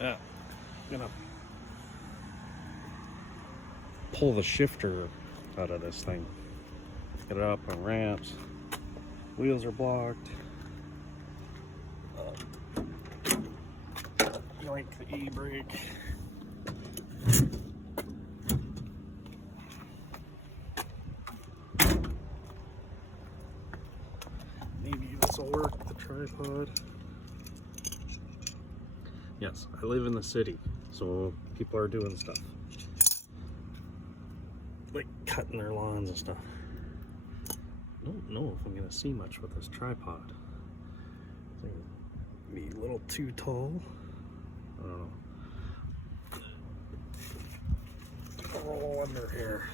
Yeah, I'm gonna pull the shifter out of this thing. Get it up on ramps. Wheels are blocked. Yoink the e-brake. Maybe this will work, the tripod. Yes, I live in the city, so people are doing stuff. Like cutting their lawns and stuff. I don't know if I'm gonna see much with this tripod. I think it'd be a little too tall. I don't know. Oh, under here.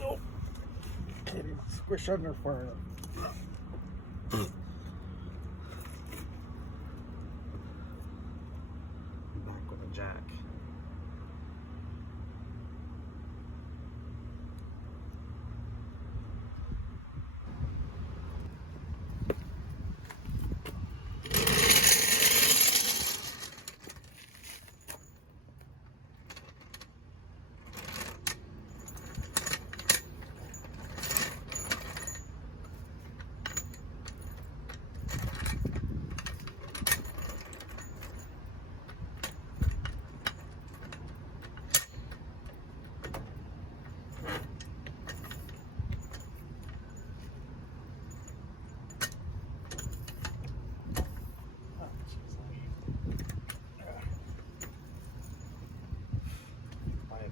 Nope. Can't even squish under far enough. Back with a jack.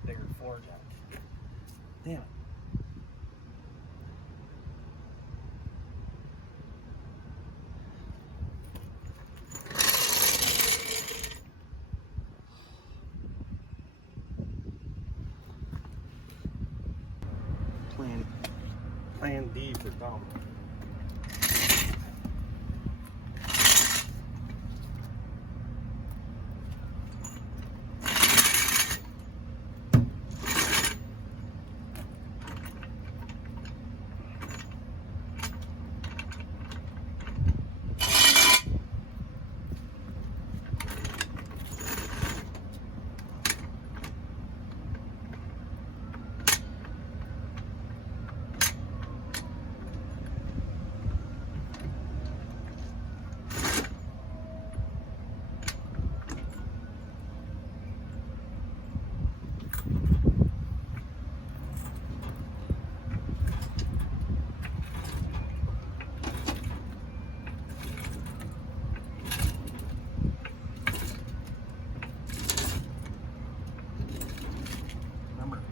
Bigger floor jack. Damn it. Plan D for dumb.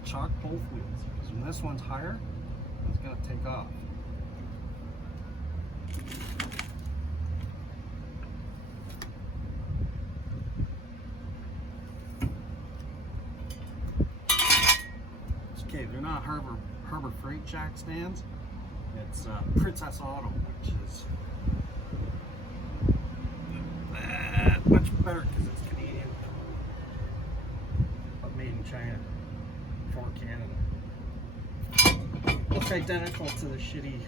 Chalk both wheels, because when this one's higher, it's going to take off. Okay, they're not Harbor Freight jack stands. It's Princess Auto, which is much better because it's Canadian, but made in China. For Canada. Looks identical to the shitty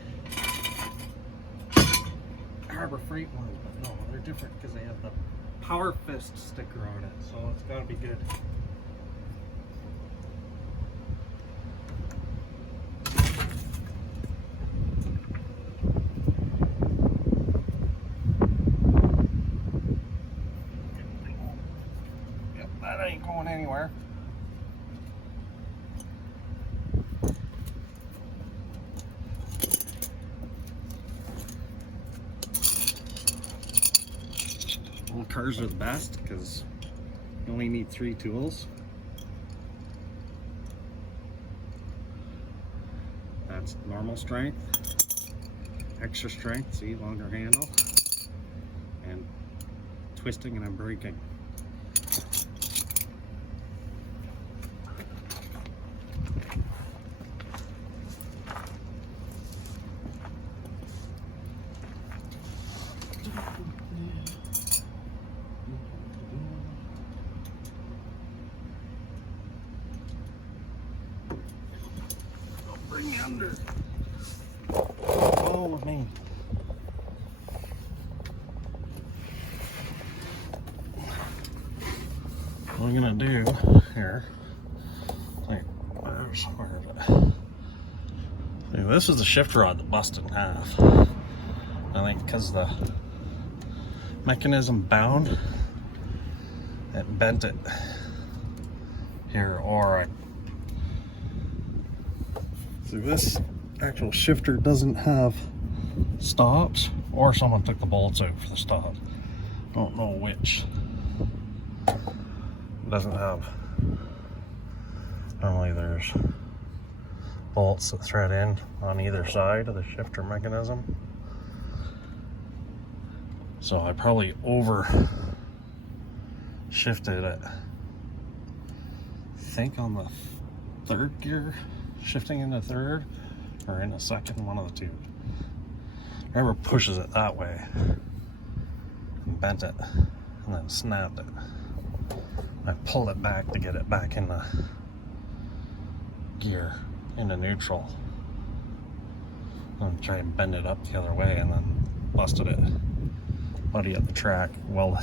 Harbor Freight ones, but no, they're different because they have the Power Fist sticker on it, so it's got to be good. Yep, that ain't going anywhere. Well, cars are the best because you only need 3 tools. That's normal strength, extra strength, see, longer handle, and twisting and braking. under. Oh, me. What I'm gonna do here, like, where's where is it? See, this is the shift rod that busted in half. I think because the mechanism bound, it bent it here, or see, this actual shifter doesn't have stops, or someone took the bolts out for the stops. Don't know which. It doesn't have, normally there's bolts that thread in on either side of the shifter mechanism. So I probably over shifted it, I think on the third gear, shifting into third, or in the second, one of the two. Whoever pushes it that way, and bent it, and then snapped it. I pulled it back to get it back in the gear, into neutral. And try and bend it up the other way, and then busted it. Buddy at the track, well,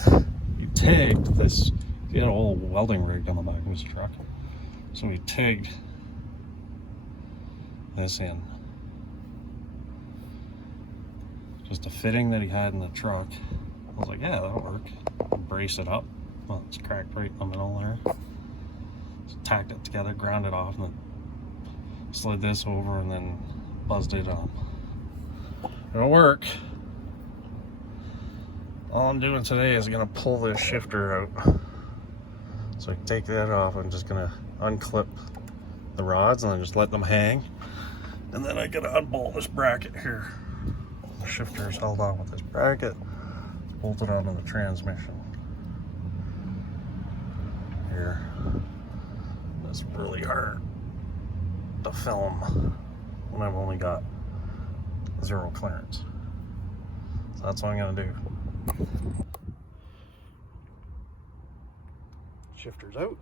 he tagged this, he had a whole welding rig on the back of his truck. So he tagged this in. Just a fitting that he had in the truck. I was like, yeah, that'll work. Brace it up. Well, it's cracked right in the middle there. Just tacked it together, ground it off, and then slid this over and then buzzed it on. It'll work. All I'm doing today is gonna pull this shifter out. So I can take that off. I'm just gonna unclip the rods and then just let them hang. And then I gotta unbolt this bracket here. The shifter is held on with this bracket, bolted onto the transmission. Here. It's really hard to film when I've only got 0 clearance. So that's what I'm gonna do. Shifter's out.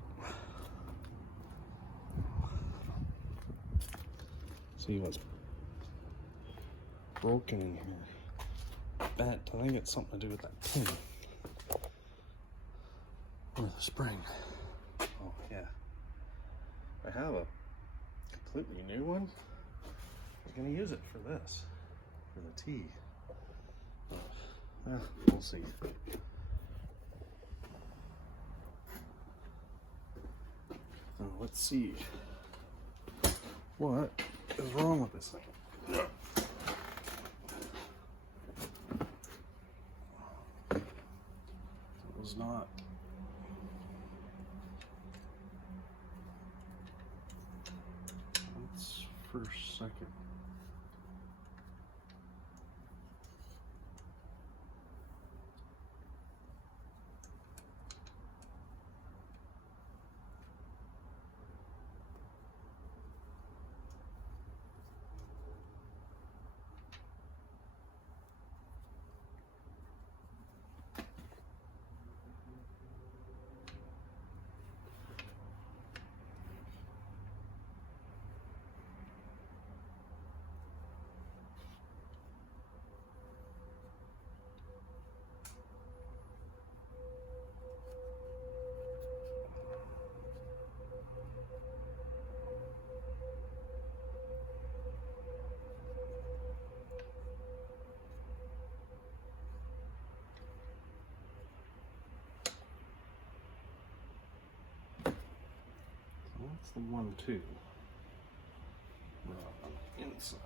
See what's broken in here. Bet, I think it's something to do with that pin. Or the spring. Oh yeah. I have a completely new one. I'm gonna use it for this, for the T. We'll see. Let's see what is wrong with this thing. It was not. Let's first, second. That's the 1-2 rod on the inside.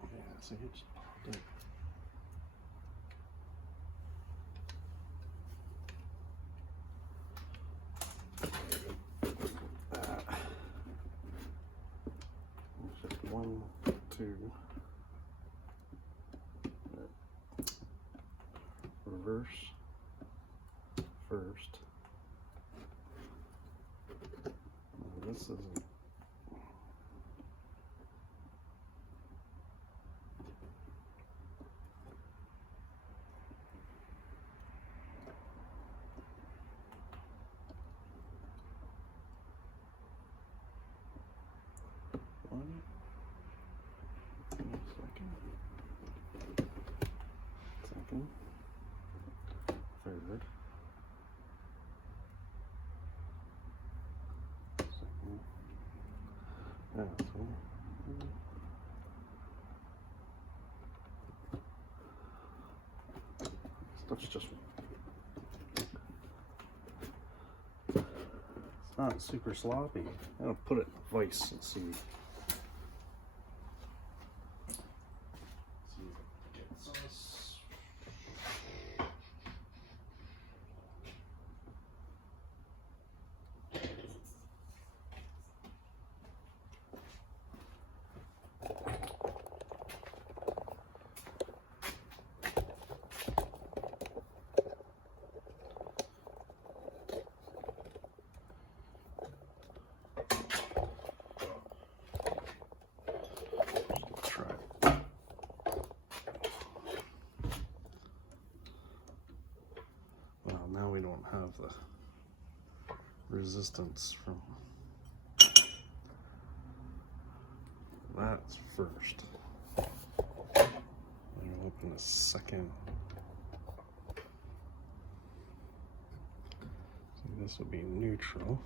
Yeah, see, it just popped in. Just 1, 2. Reverse first. This isn't. One, Yeah, stuff's just, it's not super sloppy. I'll put it in vice and see. Now we don't have the resistance from that's first. I'm gonna open the second. So this would be neutral.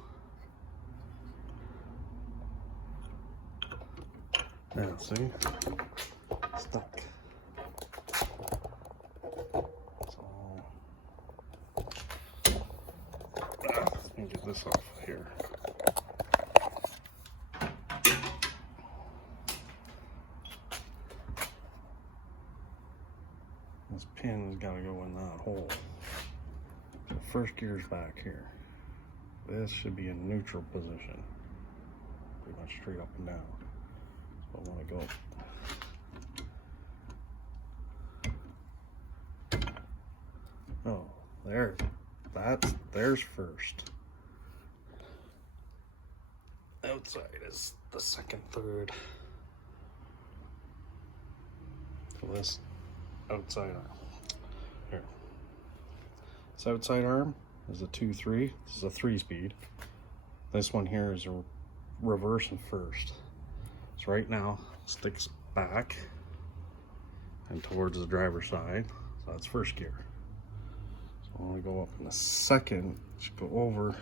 Now see, stuck. Get this off here. This pin has got to go in that hole. So first gear's back here. This should be in neutral position. Pretty much straight up and down. So I want to go. Oh, there's first. Outside is the second, third. So this outside arm. Here. This outside arm is a 2-3. This is a 3-speed. This one here is a reverse and first. So right now sticks back and towards the driver's side. So that's first gear. So when we go up in the second, it should go over.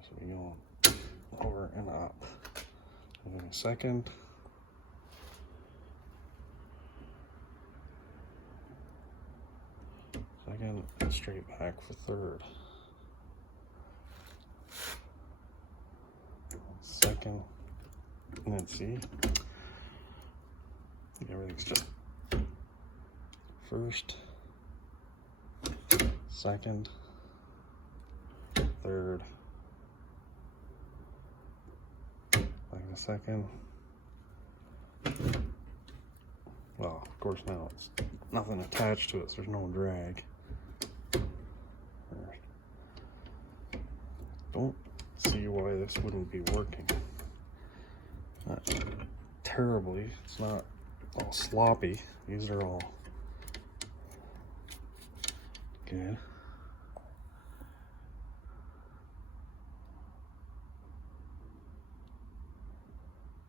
So we go over and up. And then a second. Second and straight back for third. Second. And then see. Everything's just first, second, third. Like a second. Well, of course now it's nothing attached to it, so there's no drag. Don't see why this wouldn't be working. Not terribly. It's not all sloppy. These are all good.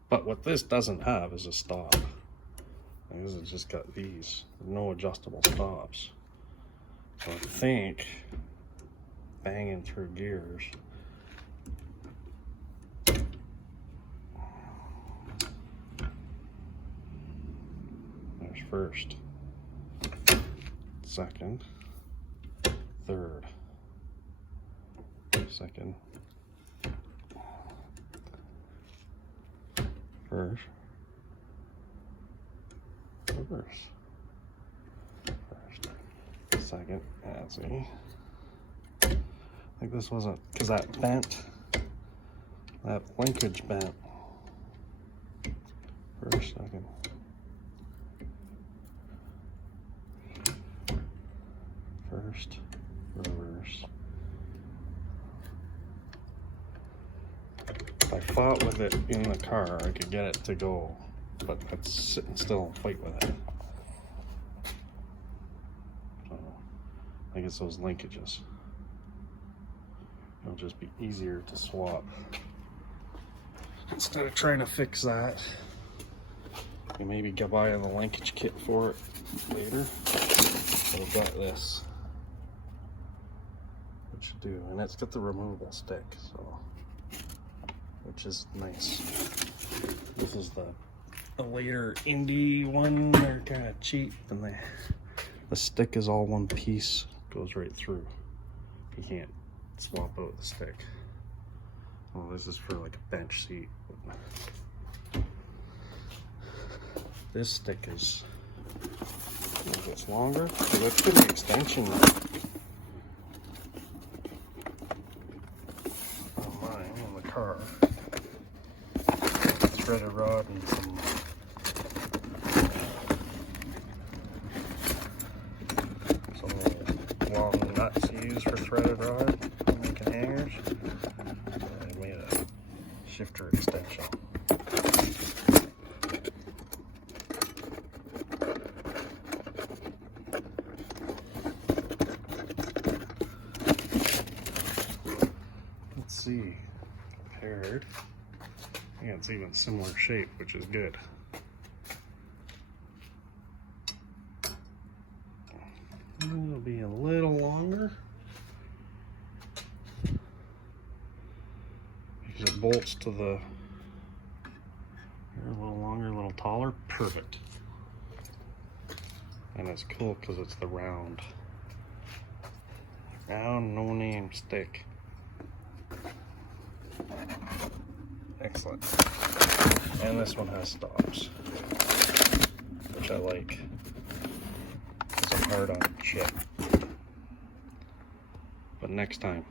But what this doesn't have is a stop. This has just got these, no adjustable stops. So I think banging through gears there's first, second, third, second, first, reverse, first, second, and see. I think this wasn't, because that bent, that linkage bent. First, second. First, reverse. If I fought with it in the car, I could get it to go, but I'd sit and still and fight with it. So, I think it's those linkages. It'll just be easier to swap. Instead of trying to fix that, you maybe go buy the linkage kit for it later. So we've got this, which should do, and it's got the removable stick, so, which is nice. This is the later indie one. They're kind of cheap, and the stick is all one piece, goes right through. You can't swap out the stick. Well, this is for like a bench seat. This stick is a little bit longer, so that's been an extension on mine in the car. Threaded rod and some long nuts you use for threaded rod, making hangers. I made a shifter extension. Let's see, compared, yeah, it's even similar shape, which is good. It'll be a little longer because it bolts to the, a little longer, a little taller, perfect. And it's cool because it's the round no name stick. Excellent. And this one has stops, which I like. It's a hard on chip. But next time.